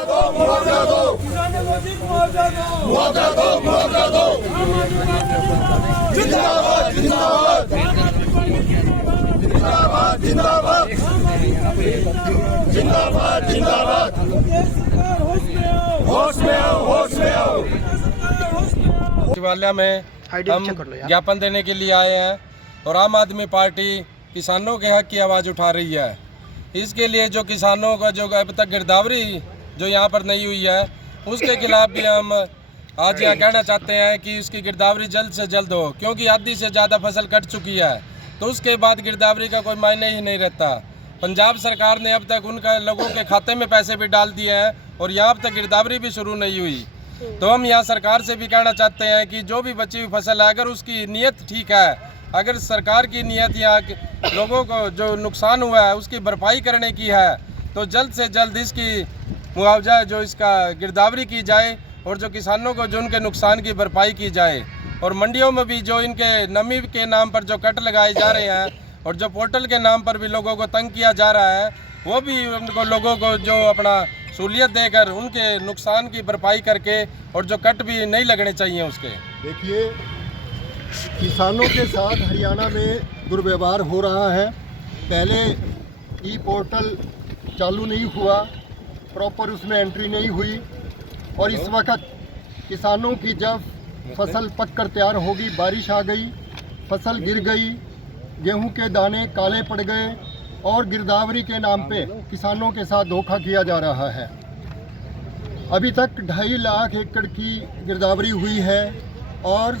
मुआवजा दो, मुआवजा दो, मुआवजा दो। जिंदाबाद, जिंदाबाद, जिंदाबाद, जिंदाबाद, जिंदाबाद, जिंदाबाद। होश में आओ, होश में आओ। सचिवालय में हम ज्ञापन देने के लिए आए हैं और आम आदमी पार्टी किसानों के हक की आवाज़ उठा रही है। इसके लिए जो किसानों का जो अब तक गिरदावरी जो यहाँ पर नहीं हुई है उसके खिलाफ भी हम आज यह कहना चाहते हैं कि उसकी गिरदावरी जल्द से जल्द हो, क्योंकि आधी से ज़्यादा फसल कट चुकी है तो उसके बाद गिरदावरी का कोई मायने ही नहीं रहता। पंजाब सरकार ने अब तक उनका लोगों के खाते में पैसे भी डाल दिए हैं और यहाँ अब तक गिरदावरी भी शुरू नहीं हुई। तो हम यहाँ सरकार से भी कहना चाहते हैं कि जो भी बची हुई फसल है, अगर उसकी नीयत ठीक है, अगर सरकार की नीयत यहाँ लोगों को जो नुकसान हुआ है उसकी भरपाई करने की है, तो जल्द से जल्द इसकी मुआवजा जो इसका गिरदावरी की जाए और जो किसानों को जो उनके नुकसान की भरपाई की जाए। और मंडियों में भी जो इनके नमी के नाम पर जो कट लगाए जा रहे हैं और जो पोर्टल के नाम पर भी लोगों को तंग किया जा रहा है, वो भी उनको लोगों को जो अपना सहूलियत देकर उनके नुकसान की भरपाई करके और जो कट भी नहीं लगने चाहिए उसके। देखिए, किसानों के साथ हरियाणा में दुर्व्यवहार हो रहा है। पहले ई पोर्टल चालू नहीं हुआ, प्रॉपर उसमें एंट्री नहीं हुई और इस वक्त किसानों की जब फसल पक कर तैयार होगी, बारिश आ गई, फसल गिर गई, गेहूं के दाने काले पड़ गए और गिरदावरी के नाम पे किसानों के साथ धोखा किया जा रहा है। अभी तक 2.5 लाख एकड़ की गिरदावरी हुई है और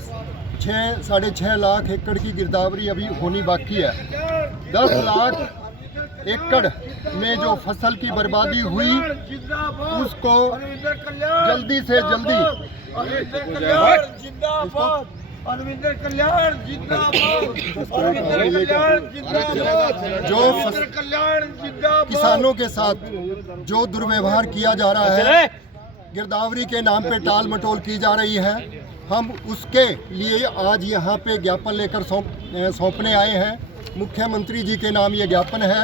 6-6.5 लाख एकड़ की गिरदावरी अभी होनी बाकी है। 10 लाख एकड़ में जो फसल की बर्बादी हुई उसको जल्दी से जल्दी जो किसानों के साथ जो दुर्व्यवहार किया जा रहा है, गिरदावरी के नाम पे टाल मटोल की जा रही है, हम उसके लिए आज यहाँ पे ज्ञापन लेकर सौंपने आए हैं। मुख्यमंत्री जी के नाम ये ज्ञापन है।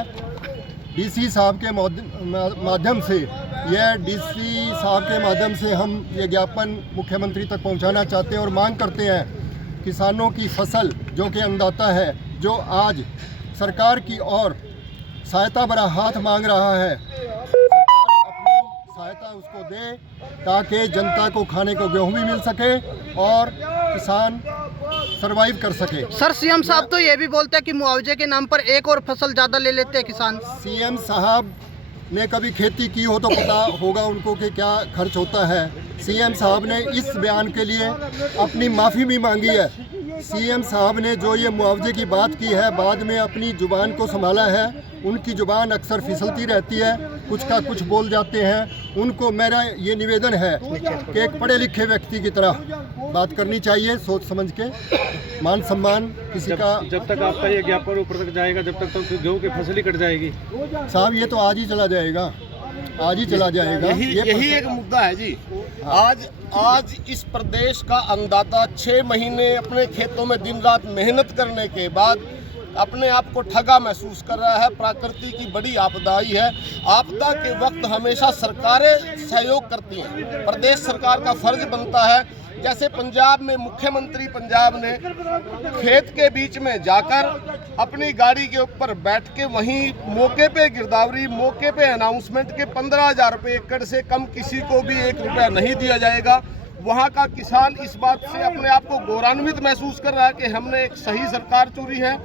डीसी साहब के माध्यम से हम ये ज्ञापन मुख्यमंत्री तक पहुंचाना चाहते हैं और मांग करते हैं किसानों की फसल जो कि अन्नदाता है, जो आज सरकार की ओर सहायता भरा हाथ मांग रहा है, अपनी सहायता उसको दे ताकि जनता को खाने को गेहूं भी मिल सके और किसान सरवाइव कर सके। सर, सीएम साहब तो ये भी बोलते हैं कि मुआवजे के नाम पर एक और फसल ज़्यादा ले लेते हैं किसान। सीएम साहब ने कभी खेती की हो तो पता होगा उनको कि क्या खर्च होता है। सीएम साहब ने इस बयान के लिए अपनी माफ़ी भी मांगी है। सीएम साहब ने जो ये मुआवजे की बात की है, बाद में अपनी ज़ुबान को संभाला है। उनकी ज़ुबान अक्सर फिसलती रहती है, कुछ का कुछ बोल जाते हैं। उनको मेरा ये निवेदन है कि एक पढ़े लिखे व्यक्ति की तरह बात करनी चाहिए, सोच समझ के, मान सम्मान किसी का। जब तक आपका ये ज्ञापन ऊपर तक जाएगा, जब तक तो गेहूं की फसल ही कट जाएगी साहब। ये तो आज ही चला जाएगा, आज ही चला जाएगा। यही एक मुद्दा है जी। आज इस प्रदेश का अन्नदाता 6 महीने अपने खेतों में दिन रात मेहनत करने के बाद अपने आप को ठगा महसूस कर रहा है। प्रकृति की बड़ी आपदा आई है। आपदा के वक्त हमेशा सरकारें सहयोग करती हैं। प्रदेश सरकार का फर्ज बनता है, जैसे पंजाब में मुख्यमंत्री पंजाब ने खेत के बीच में जाकर अपनी गाड़ी के ऊपर बैठ के वहीं मौके पे गिरदावरी, मौके पे अनाउंसमेंट के 15,000 रुपये एकड़ से कम किसी को भी 1 रुपया नहीं दिया जाएगा। वहाँ का किसान इस बात से अपने आप को गौरवान्वित महसूस कर रहा है कि हमने एक सही सरकार चुनी है,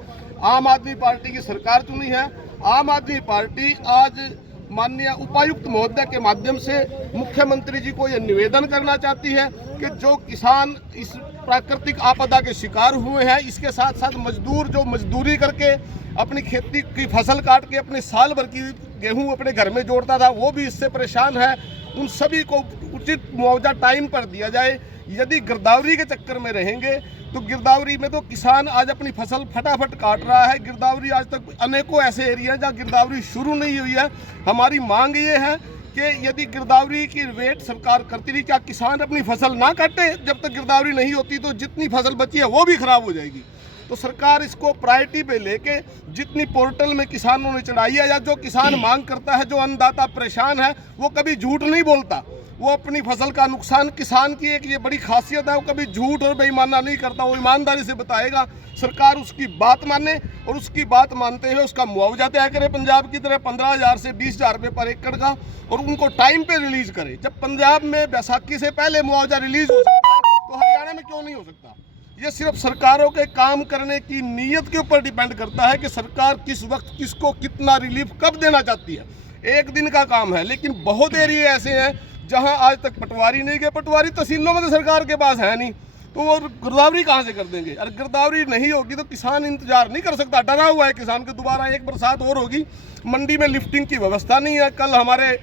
आम आदमी पार्टी की सरकार चुनी है। आम आदमी पार्टी आज माननीय उपायुक्त महोदय के माध्यम से मुख्यमंत्री जी को यह निवेदन करना चाहती है कि जो किसान इस प्राकृतिक आपदा के शिकार हुए हैं, इसके साथ साथ मजदूर जो मजदूरी करके अपनी खेती की फसल काट के अपने साल भर की गेहूं अपने घर में जोड़ता था, वो भी इससे परेशान है। उन सभी को उचित मुआवजा टाइम पर दिया जाए। यदि गिरदावरी के चक्कर में रहेंगे तो गिरदावरी में तो किसान आज अपनी फसल फटाफट काट रहा है। गिरदावरी आज तक अनेकों ऐसे एरिया जहाँ गिरदावरी शुरू नहीं हुई है। हमारी मांग ये है कि यदि गिरदावरी की वेट सरकार करती रही, क्या किसान अपनी फसल ना काटे जब तक गिरदावरी नहीं होती, तो जितनी फसल बची है वो भी खराब हो जाएगी। तो सरकार इसको प्रायोरिटी पे लेके जितनी पोर्टल में किसानों ने चढ़ाई है, या जो किसान मांग करता है, जो अन्नदाता परेशान है, वो कभी झूठ नहीं बोलता। वो अपनी फसल का नुकसान, किसान की एक ये बड़ी खासियत है, वो कभी झूठ और बेईमाना नहीं करता, वो ईमानदारी से बताएगा। सरकार उसकी बात माने और उसकी बात मानते हुए उसका मुआवजा तय करे, पंजाब की तरह 15,000 से 20,000 रुपये पर एकड़ का, और उनको टाइम पे रिलीज करे। जब पंजाब में बैसाखी से पहले मुआवजा रिलीज हो सकता है तो हरियाणा में क्यों नहीं हो सकता? ये सिर्फ सरकारों के काम करने की नीयत के ऊपर डिपेंड करता है कि सरकार किस वक्त किसको कितना रिलीफ कब देना चाहती है। एक दिन का काम है, लेकिन बहुत एरिए ऐसे हैं जहां आज तक पटवारी नहीं गए। पटवारी तहसीलों में तो सरकार के पास है नहीं, तो वो गिरदावरी कहाँ से कर देंगे? अगर गिरदावरी नहीं होगी तो किसान इंतजार नहीं कर सकता, डरा हुआ है किसान के। दोबारा एक बरसात और होगी, मंडी में लिफ्टिंग की व्यवस्था नहीं है। कल हमारे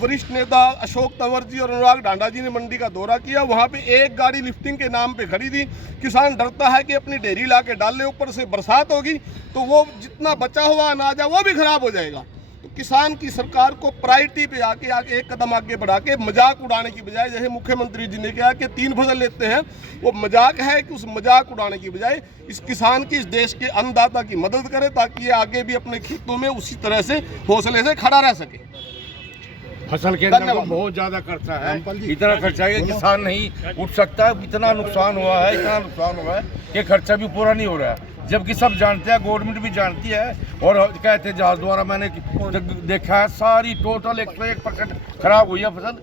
वरिष्ठ नेता अशोक तंवर जी और अनुराग ढांडा जी ने मंडी का दौरा किया, वहाँ पे एक गाड़ी लिफ्टिंग के नाम पे खड़ी थी। किसान डरता है कि अपनी ढेरी ला के डाल ले, ऊपर से बरसात होगी तो वो जितना बचा हुआ अनाज है वो भी खराब हो जाएगा। तो किसान की सरकार को प्रायोरिटी पे आके एक कदम आगे बढ़ा के मजाक उड़ाने की बजाय, जैसे मुख्यमंत्री जी ने कहा कि 3 फसल लेते हैं, वो मजाक है कि उस मजाक उड़ाने की बजाय इस किसान की, इस देश के अन्नदाता की मदद करे, ताकि ये आगे भी अपने खेतों में उसी तरह से हौसले से खड़ा रह सके। फसल के अंदर तो बहुत ज्यादा खर्चा है, इतना खर्चा है कि किसान नहीं उठ सकता। इतना नुकसान हुआ है कि खर्चा भी पूरा नहीं हो रहा है। जबकि सब जानते हैं, गवर्नमेंट भी जानती है, और कहते हैं जहाज द्वारा मैंने देखा है, सारी टोटल 101% खराब हुई है फसल,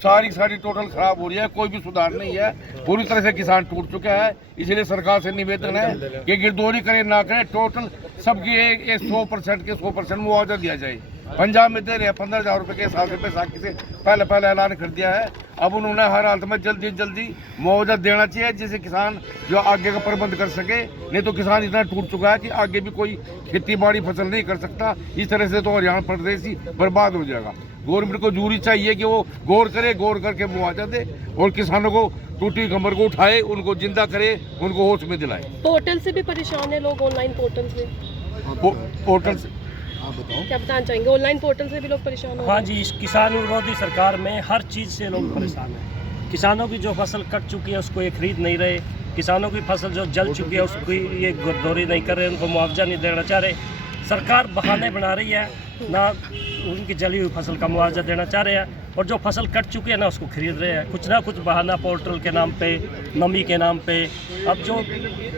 सारी टोटल खराब हो रही है, कोई भी सुधार नहीं है। पूरी तरह से किसान टूट चुका है। इसलिए सरकार से निवेदन है कि गिरदौरी करे ना करे, टोटल सबकी 100% मुआवजा दिया जाए। पंजाब में दे रहे हैं 15,000 रुपये के हिसाब से, बैसाखी से पहले ऐलान कर दिया है। अब उन्होंने हर हालत में जल्दी मुआवजा देना चाहिए, जिससे किसान जो आगे का प्रबंध कर सके। नहीं तो किसान इतना टूट चुका है कि आगे भी कोई खेती बाड़ी फसल नहीं कर सकता। इस तरह से तो हरियाणा प्रदेश ही बर्बाद हो जाएगा। गवर्नमेंट को जरूरी चाहिए कि वो गौर करके मुआवजा दे और किसानों को टूटी कमर को उठाए, उनको जिंदा करे, उनको होश में दिलाए। पोर्टल से भी परेशान है लोग, ऑनलाइन पोर्टल से पोर्टल से क्या बताना चाहेंगे? ऑनलाइन पोर्टल से भी लोग परेशान हो? हाँ जी, इस किसान विरोधी सरकार में हर चीज़ से लोग परेशान हैं। किसानों की जो फसल कट चुकी है उसको ये खरीद नहीं रहे, किसानों की फसल जो जल चुकी है उसको ये गिरदौरी नहीं कर रहे, उनको मुआवजा नहीं देना चाह रहे। सरकार बहाने बना रही है, ना उनकी जली हुई फसल का मुआवजा देना चाह रहे हैं, और जो फसल कट चुकी है ना उसको खरीद रहे हैं। कुछ ना कुछ बहाना पोर्टल के नाम पे, नमी के नाम पे। अब जो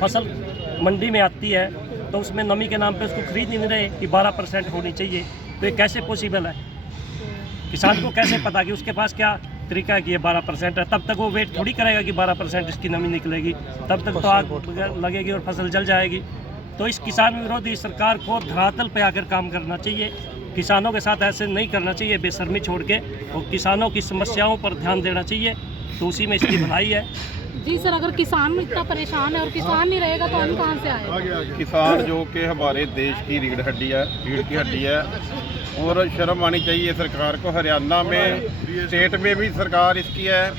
फसल मंडी में आती है तो उसमें नमी के नाम पे उसको खरीद नहीं रहे कि 12% होनी चाहिए। तो ये कैसे पॉसिबल है? किसान को कैसे पता कि उसके पास क्या तरीका है कि ये 12% है? तब तक वो वेट थोड़ी करेगा कि 12% इसकी नमी निकलेगी, तब तक तो आग लगेगी और फसल जल जाएगी। तो इस किसान विरोधी सरकार को धरातल पे आकर काम करना चाहिए। किसानों के साथ ऐसे नहीं करना चाहिए बेशर्मी छोड़ के, और किसानों की समस्याओं पर ध्यान देना चाहिए। तो उसी में इसकी भलाई है। जी सर, अगर किसान इतना परेशान है और किसान नहीं रहेगा तो हम कहाँ से आएगा? किसान जो कि हमारे देश की रीढ़ की हड्डी है, और शर्म आनी चाहिए सरकार को। हरियाणा में स्टेट में भी सरकार इसकी है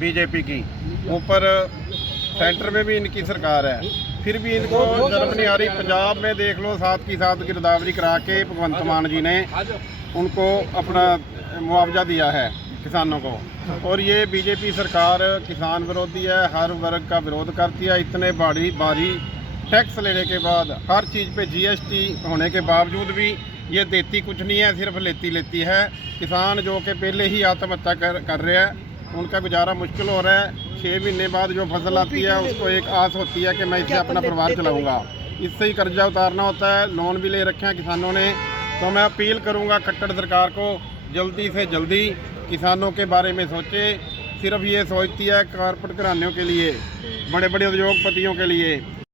बीजेपी की, ऊपर सेंटर में भी इनकी सरकार है, फिर भी इनको शर्म नहीं आ रही। पंजाब में देख लो, साथ की साथ गिरदावरी करा के भगवंत मान जी ने उनको अपना मुआवजा दिया है किसानों को। और ये बीजेपी सरकार किसान विरोधी है, हर वर्ग का विरोध करती है। इतने भारी टैक्स लेने के बाद, हर चीज़ पे जीएसटी होने के बावजूद भी ये देती कुछ नहीं है, सिर्फ लेती है। किसान जो कि पहले ही आत्महत्या कर रहे हैं, उनका गुजारा मुश्किल हो रहा है। 6 महीने बाद जो फसल आती है उसको एक आस होती है कि मैं इससे अपना परिवार चलाऊँगा, इससे ही कर्जा उतारना होता है। लोन भी ले रखे हैं किसानों ने। तो मैं अपील करूँगा खट्टर सरकार को, जल्दी से जल्दी किसानों के बारे में सोचे। सिर्फ ये सोचती है कारपोरेट घरानों के लिए, बड़े उद्योगपतियों के लिए।